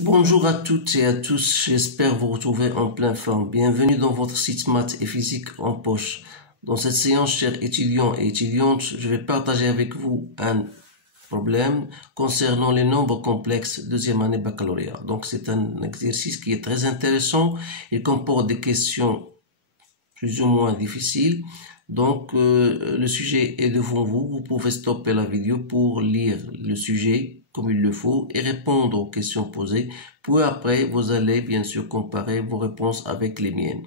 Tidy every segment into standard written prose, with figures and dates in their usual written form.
Bonjour à toutes et à tous, j'espère vous retrouver en pleine forme. Bienvenue dans votre site maths et physique en poche. Dans cette séance, chers étudiants et étudiantes, je vais partager avec vous un problème concernant les nombres complexes deuxième année baccalauréat. Donc c'est un exercice qui est très intéressant, il comporte des questions plus ou moins difficiles. Donc le sujet est devant vous, vous pouvez stopper la vidéo pour lire le sujet comme il le faut et répondre aux questions posées. Puis après, vous allez bien sûr comparer vos réponses avec les miennes.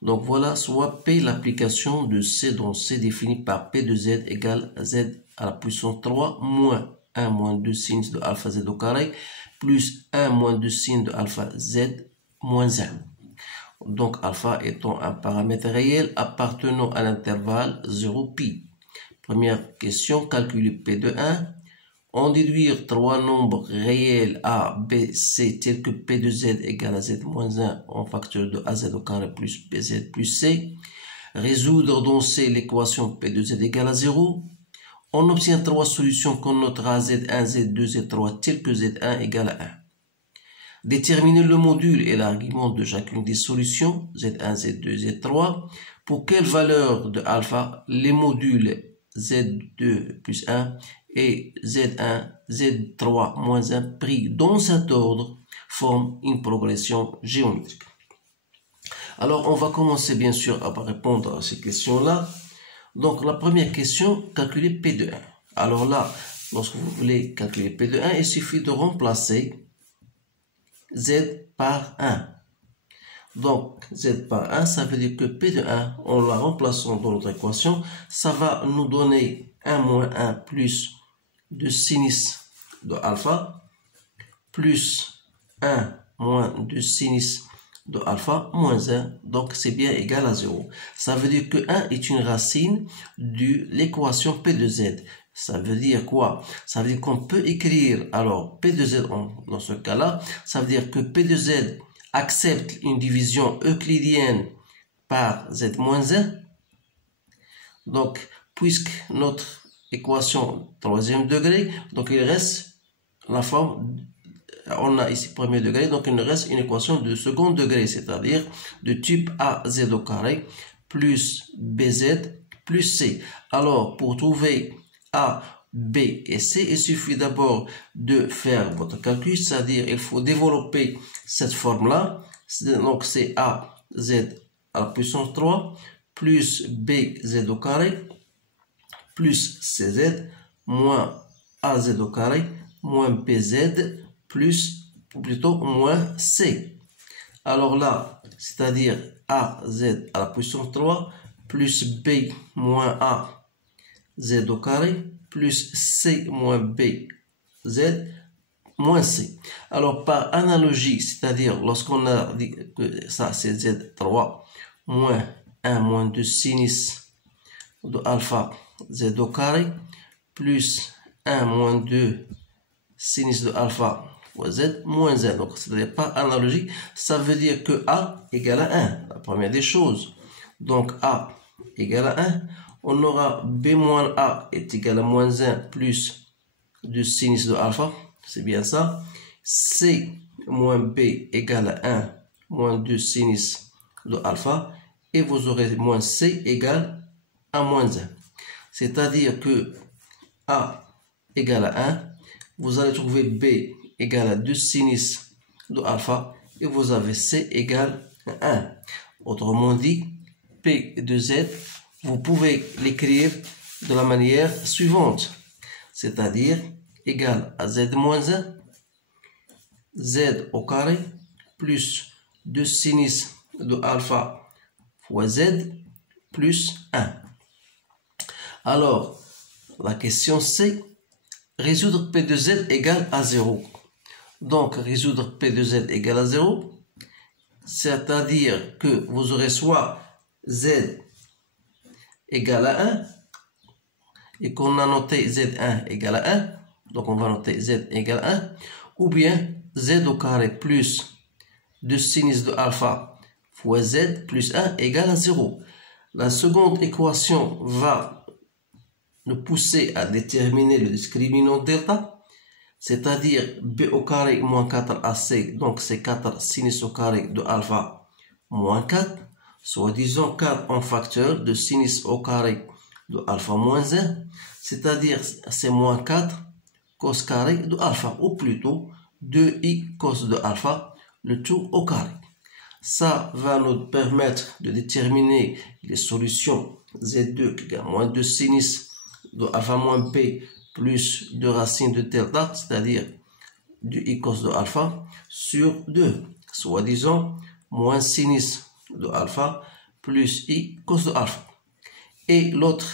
Donc voilà, soit P l'application de C dont C défini par P de Z égale Z à la puissance 3 moins 1 moins 2 sin de alpha Z au carré plus 1 moins 2 sin de alpha Z moins 1. Donc alpha étant un paramètre réel appartenant à l'intervalle 0 pi. Première question, calculer P de 1. En déduire trois nombres réels A, B, C tels que P de Z égale à Z moins 1 en facteur de AZ au carré plus BZ plus C. Résoudre dans C l'équation P de Z égale à 0. On obtient trois solutions qu'on notera Z1, Z2, Z3 telles que Z1 égale à 1. Déterminer le module et l'argument de chacune des solutions, Z1, Z2, Z3. Pour quelle valeur de alpha les modules Z2 plus 1 et Z1, Z3 moins 1 pris dans cet ordre forment une progression géométrique. Alors, on va commencer bien sûr à répondre à ces questions-là. Donc, la première question, calculer P de 1. Alors là, lorsque vous voulez calculer P de 1, il suffit de remplacer Z par 1. Donc, Z par 1, ça veut dire que P de 1, en la remplaçant dans notre équation, ça va nous donner 1 moins 1 plus de sinus de alpha plus 1 moins de sinus de alpha moins 1. Donc, c'est bien égal à 0. Ça veut dire que 1 est une racine de l'équation P de Z. Ça veut dire quoi? Ça veut dire qu'on peut écrire, alors, P de Z, dans ce cas-là, ça veut dire que P de Z accepte une division euclidienne par Z moins 1. Donc, puisque notre équation troisième degré, donc il reste la forme, on a ici premier degré, donc il nous reste une équation de second degré, c'est-à-dire de type AZ au carré plus BZ plus C. Alors, pour trouver A, B et C, il suffit d'abord de faire votre calcul, c'est-à-dire il faut développer cette forme-là. Donc c'est AZ à la puissance 3 plus BZ au carré plus CZ moins AZ au carré moins BZ plus, ou plutôt moins C. Alors là, c'est-à-dire AZ à la puissance 3 plus B moins A Z au carré plus C moins B Z moins C. Alors par analogie, c'est-à-dire lorsqu'on a dit que ça c'est Z3 moins 1 moins 2 sinus de alpha Z au carré plus 1 moins 2 sinus de alpha fois Z moins 1. Donc c'est-à-dire par analogie, ça veut dire que A égale à 1, la première des choses. Donc A égale à 1. On aura B moins A est égal à moins 1 plus 2 sinus de alpha. C'est bien ça. C moins B égale à 1 moins 2 sinus de alpha. Et vous aurez moins C égale à moins 1. C'est-à-dire que A égale à 1. Vous allez trouver B égale à 2 sinus de alpha. Et vous avez C égale à 1. Autrement dit, P de Z, vous pouvez l'écrire de la manière suivante, c'est-à-dire égal à Z moins 1, Z au carré, plus 2 sinus de alpha fois Z, plus 1. Alors, la question c'est, résoudre P de Z égale à 0. Donc, résoudre P de Z égale à 0, c'est-à-dire que vous aurez soit Z égale à 1, et qu'on a noté Z1 égale à 1, donc on va noter Z égale à 1, ou bien Z au carré plus 2 sinus de alpha fois Z plus 1 égale à 0. La seconde équation va nous pousser à déterminer le discriminant delta, c'est-à-dire B au carré moins 4AC, donc c'est 4 sinus au carré de alpha moins 4, soit disons 4 en facteur de sinus au carré de alpha moins 1, c'est-à-dire c'est moins 4 cos carré de alpha, ou plutôt 2i cos de alpha, le tout au carré. Ça va nous permettre de déterminer les solutions Z2 qui égale moins 2 sinus de alpha moins p plus 2 racines de delta, c'est-à-dire du i cos de alpha sur 2, soit disons moins sinus de alpha plus i cos de alpha. Et l'autre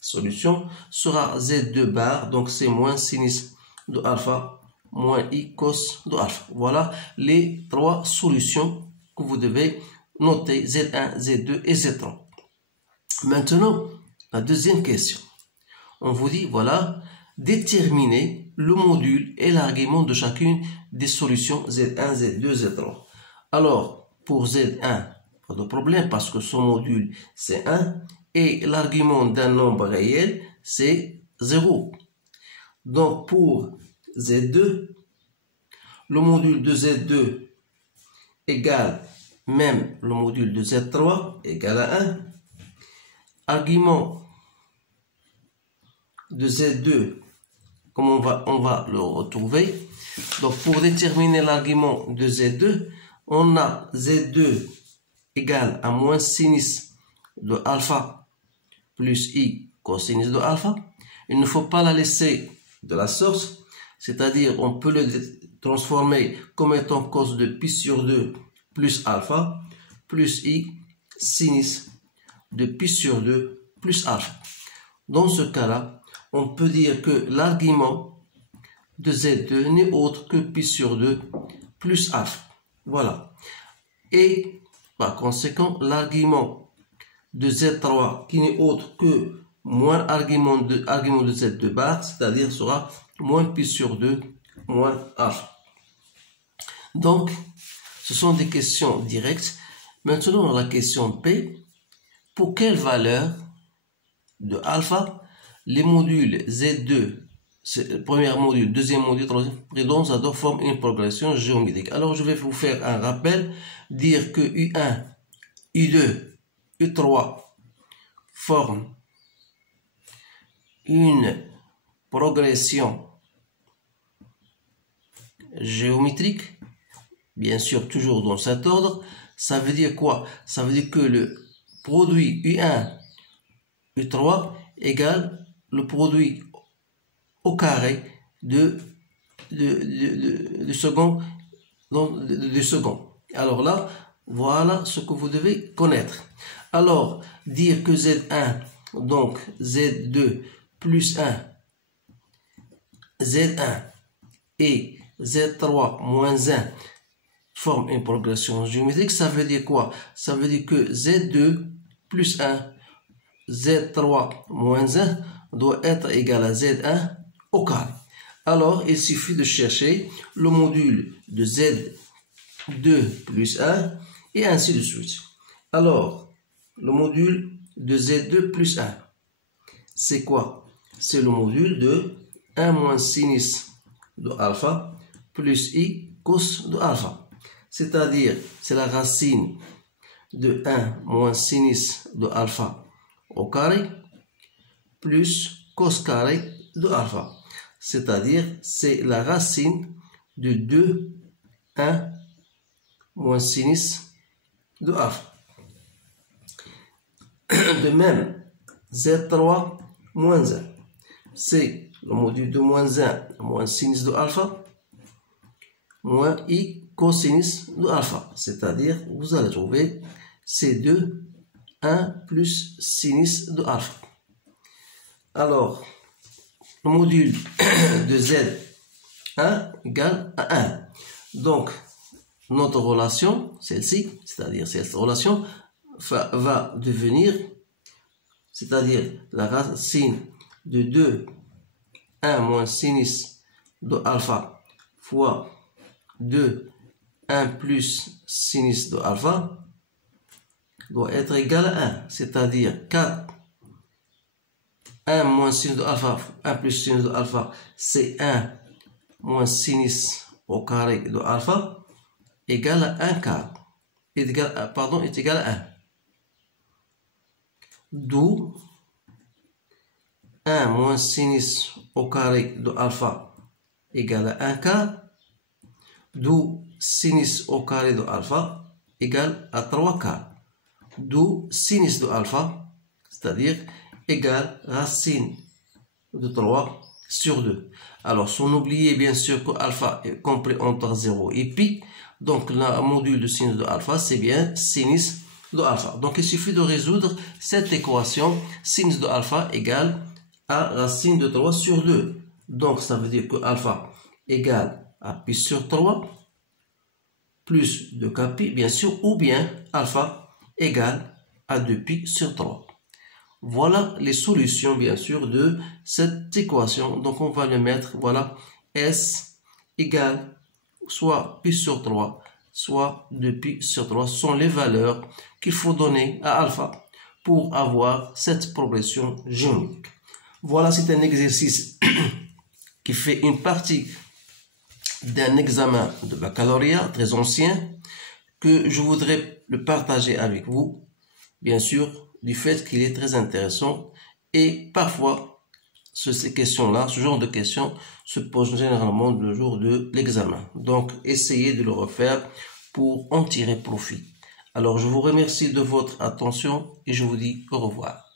solution sera Z2 bar, donc c'est moins sinus de alpha moins i cos de alpha. Voilà les trois solutions que vous devez noter, Z1, Z2 et Z3. Maintenant, la deuxième question. On vous dit, voilà, déterminer le module et l'argument de chacune des solutions Z1, Z2, Z3. Alors, pour Z1, pas de problème parce que son module c'est 1 et l'argument d'un nombre réel c'est 0. Donc, pour Z2, le module de Z2 égale même le module de Z3 égale à 1. Argument de Z2, comme on va le retrouver. Donc, pour déterminer l'argument de Z2, on a Z2 égale à moins sinus de alpha plus i cosinus de alpha. Il ne faut pas la laisser de la sorte, c'est-à-dire on peut le transformer comme étant cos de pi sur 2 plus alpha plus i sinus de pi sur 2 plus alpha. Dans ce cas-là, on peut dire que l'argument de Z2 n'est autre que pi sur 2 plus alpha. Voilà. Et par conséquent, l'argument de Z3 qui n'est autre que moins argument de Z2 bar, c'est-à-dire sera moins pi sur 2 moins alpha. Donc, ce sont des questions directes. Maintenant, la question P, pour quelle valeur de alpha les modules Z2, premier module, deuxième module, troisième, prédonce à deux forment une progression géométrique. Alors, je vais vous faire un rappel, dire que U1, U2, U3 forment une progression géométrique, bien sûr toujours dans cet ordre. Ça veut dire quoi? Ça veut dire que le produit U1, U3 égale le produit au carré de second. Alors là, voilà ce que vous devez connaître. Alors, dire que Z1, donc Z2 plus 1, Z1 et Z3 moins 1 forment une progression géométrique, ça veut dire quoi? Ça veut dire que Z2 plus 1, Z3 moins 1 doit être égal à Z1 au carré. Alors, il suffit de chercher le module de Z2 plus 1 et ainsi de suite. Alors, le module de Z2 plus 1, c'est quoi? C'est le module de 1 moins sinus de alpha plus i cos de alpha. C'est-à-dire, c'est la racine de 1 moins sinus de alpha au carré plus cos carré de alpha. C'est-à-dire, c'est la racine de 2, 1 moins sinus de alpha. De même, Z3 moins 1, c'est le module de moins 1 moins sinus de alpha moins i cosinus de alpha. C'est-à-dire, vous allez trouver C2, 1 plus sinus de alpha. Alors, le module de Z1 égale à 1. Donc, notre relation, celle-ci, c'est-à-dire cette relation, va devenir, c'est-à-dire la racine de 2, 1 moins sinus de alpha fois 2, 1 plus sinus de alpha doit être égal à 1, c'est-à-dire 4, 1 moins sinus de alpha, 1 plus sinus de alpha, c'est 1 moins sinus au carré de alpha égale à 1 quart. Est égal à 1. D'où 1 moins sinus au carré de alpha égale à 1 quart. D'où sinus au carré de alpha égale à 3 quarts. D'où sinus de alpha, c'est-à-dire égale racine de 3 sur 2. Alors, sans oublier bien sûr que alpha est compris entre 0 et pi. Donc, le module de sinus de alpha, c'est bien sinus de alpha. Donc, il suffit de résoudre cette équation. Sinus de alpha égale à racine de 3 sur 2. Donc, ça veut dire que alpha égale à pi sur 3 plus 2kpi, bien sûr, ou bien alpha égale à 2pi sur 3. Voilà les solutions, bien sûr, de cette équation. Donc, on va le mettre, voilà, S égale soit pi sur 3, soit 2pi sur 3 sont les valeurs qu'il faut donner à alpha pour avoir cette progression géométrique. Voilà, c'est un exercice qui fait une partie d'un examen de baccalauréat très ancien que je voudrais le partager avec vous, bien sûr, du fait qu'il est très intéressant et parfois ces questions-là, ce genre de questions se posent généralement le jour de l'examen. Donc, essayez de le refaire pour en tirer profit. Alors, je vous remercie de votre attention et je vous dis au revoir.